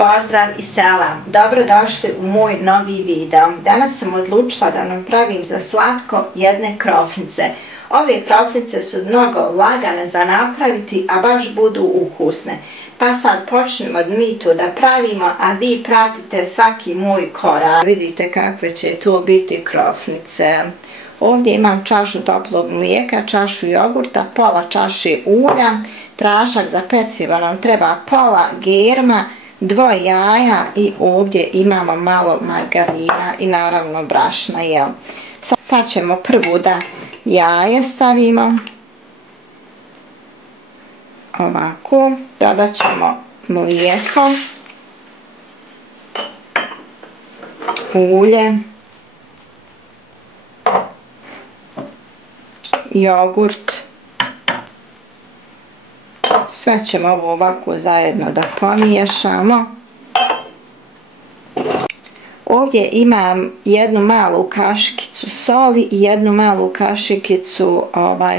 Pozdrav i selam, dobrodošli u moj novi video. Danas sam odlučila da nam pravim za slatko jedne krofnice. Ove krofnice su mnogo lagane za napraviti, a baš budu ukusne. Pa sad počnemo mi to da pravimo, a vi pratite svaki moj korak. Vidite kakve će to biti krofnice. Ovdje imam čašu toplog mlijeka, čašu jogurta, pola čaše ulja, prašak za pecivo nam treba pola germa, 2 jaja i ovdje imamo malo margarina i naravno brašna. Sad ćemo prvo da jaje stavimo. Ovako, dodat ćemo mlijeko, ulje, jogurt. Sve ćemo ovo ovako zajedno da pomiješamo. Ovdje imam jednu malu kašikicu soli i jednu malu kašikicu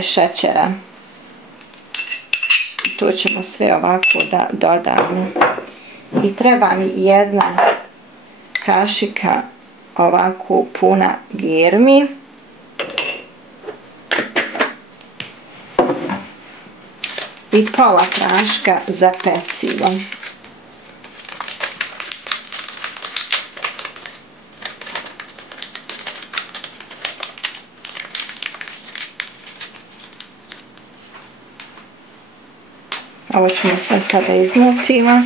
šećera. To ćemo sve ovako da dodamo. I treba mi jedna kašika ovako puna germi. I pola praška za pecivo. Ovo ćemo sve sada izmutimo.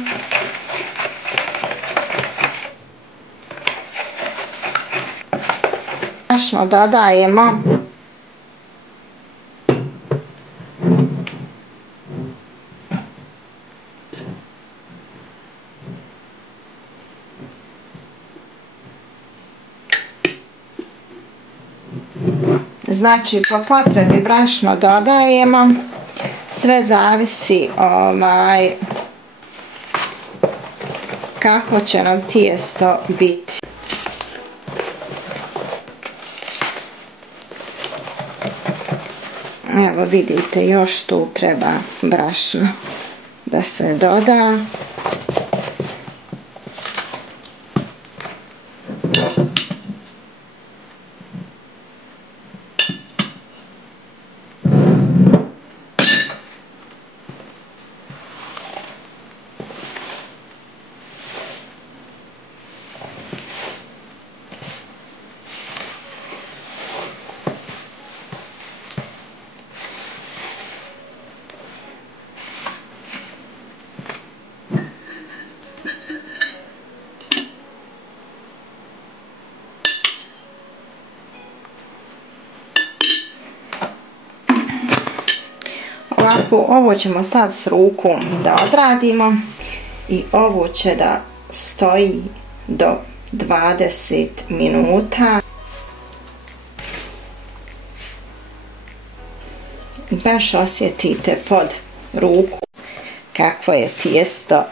Brašno dodajemo znači po potrebi brašno dodajemo, sve zavisi kako će nam tijesto biti. Evo vidite, još tu treba brašno da se doda. Ovako, ovo ćemo sad s rukom da odradimo i ovo će da stoji do 20 minuta. Baš osjetite pod ruku kakvo je tijesto.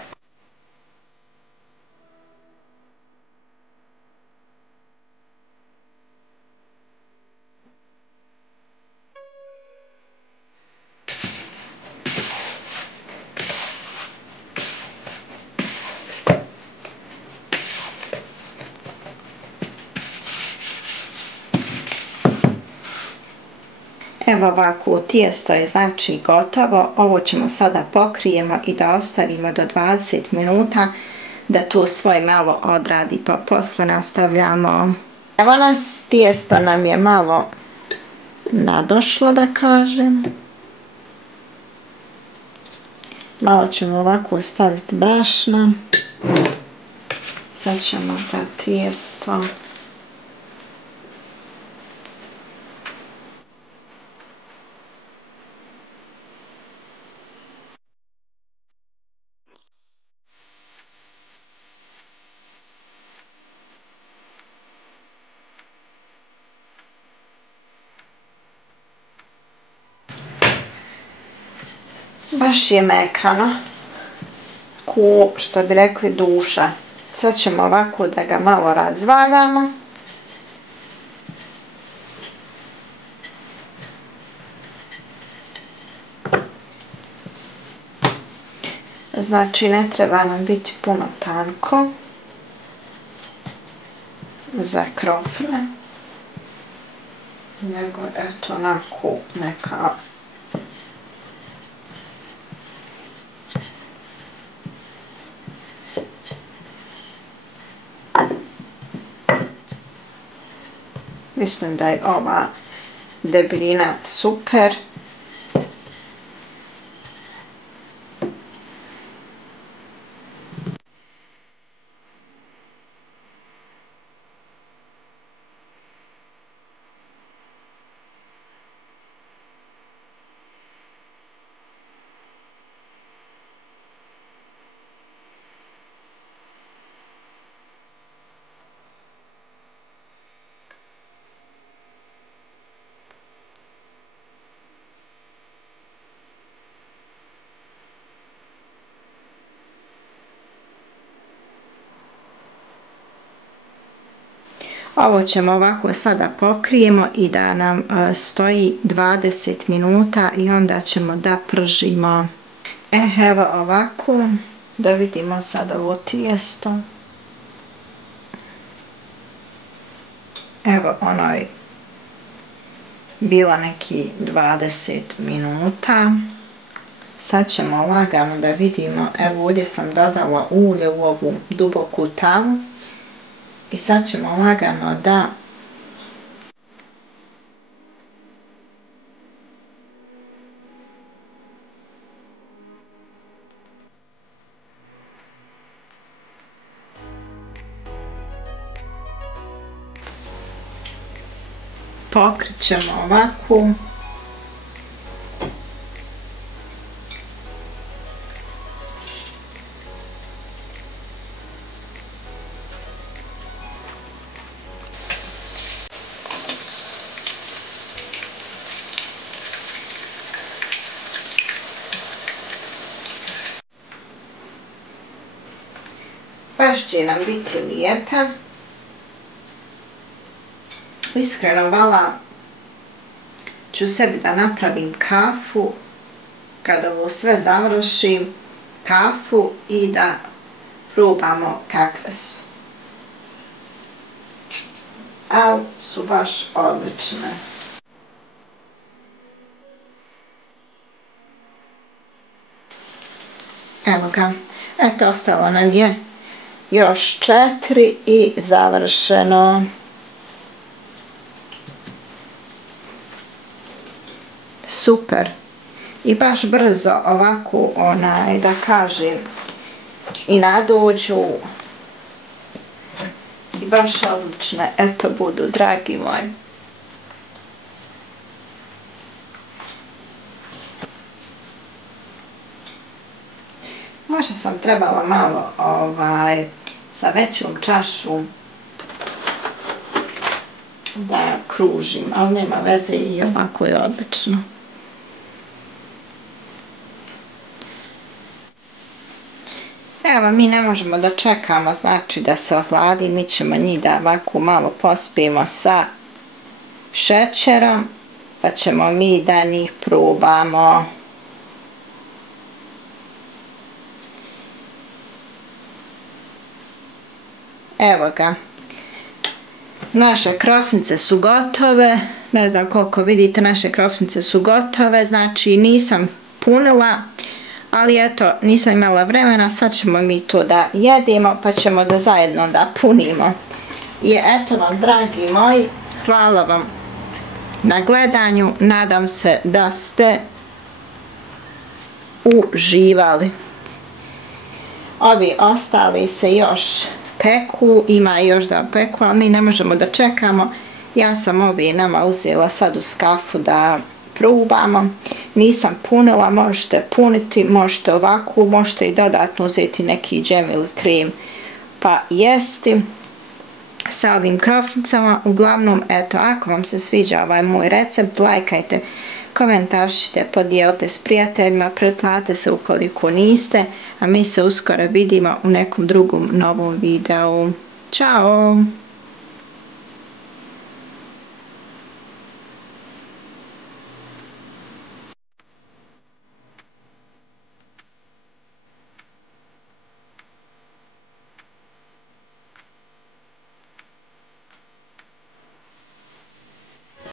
Evo ovako, tijesto je znači gotovo. Ovo ćemo sada pokrijemo i da ostavimo do 20 minuta da to svoje malo odradi, pa posle nastavljamo. Evo nas, tijesto nam je malo nadošlo, da kažem. Malo ćemo ovako staviti brašna. Sad ćemo da tijesto baš je mekano, ko što bi rekli duša. Sad ćemo ovako da ga malo razvaljamo. Znači ne treba nam biti puno tanko za krofne, nego eto onako neka mislim da je ova debljina super. Ovo ćemo ovako sada pokrijemo i da nam stoji 20 minuta i onda ćemo da pržimo. Evo ovako, da vidimo sada ovo tijesto. Evo ono je bilo neki 20 minuta. Sad ćemo lagano da vidimo, evo ovdje sam dodala ulje u ovu duboku tavu. I sad ćemo lagano da pokrit ćemo ovako. Baš će nam biti lijepa. Iskreno vala ću sebi da napravim kafu kad ovo sve završim, kafu i da probamo kakve su. Ali su baš odlične. Evo ga, eto ostalo nam je još 4 i završeno. Super. I baš brzo ovako da kažem i nadođu i baš odlične eto budu, dragi moji. Možda sam trebala malo sa većom čašom da kružim, ali nema veze i ovako je odlično. Evo, mi ne možemo da čekamo, znači da se ohladi, mi ćemo njih da ovako malo pospijemo sa šećerom, pa ćemo mi da njih probamo. Evo ga. Naše krofnice su gotove, ne znam koliko vidite, naše krofnice su gotove, znači nisam punila, ali eto, nisam imala vremena, sad ćemo mi to da jedemo, pa ćemo da zajedno da punimo. I eto vam, dragi moji, hvala vam na gledanju, nadam se da ste uživali. Ovi ostali se još peku, ima još da peku, ali mi ne možemo da čekamo. Ja sam ovi nama uzela sad uz kafu da probamo. Nisam punila, možete puniti, možete ovako, možete i dodatno uzeti neki džem ili krem pa jesti sa ovim krofnicama. Uglavnom, eto, ako vam se sviđa ovaj moj recept, lajkajte, komentaršite, podijelite s prijateljima, pretplatite se ukoliko niste, a mi se uskoro vidimo u nekom drugom novom videu. Ćao!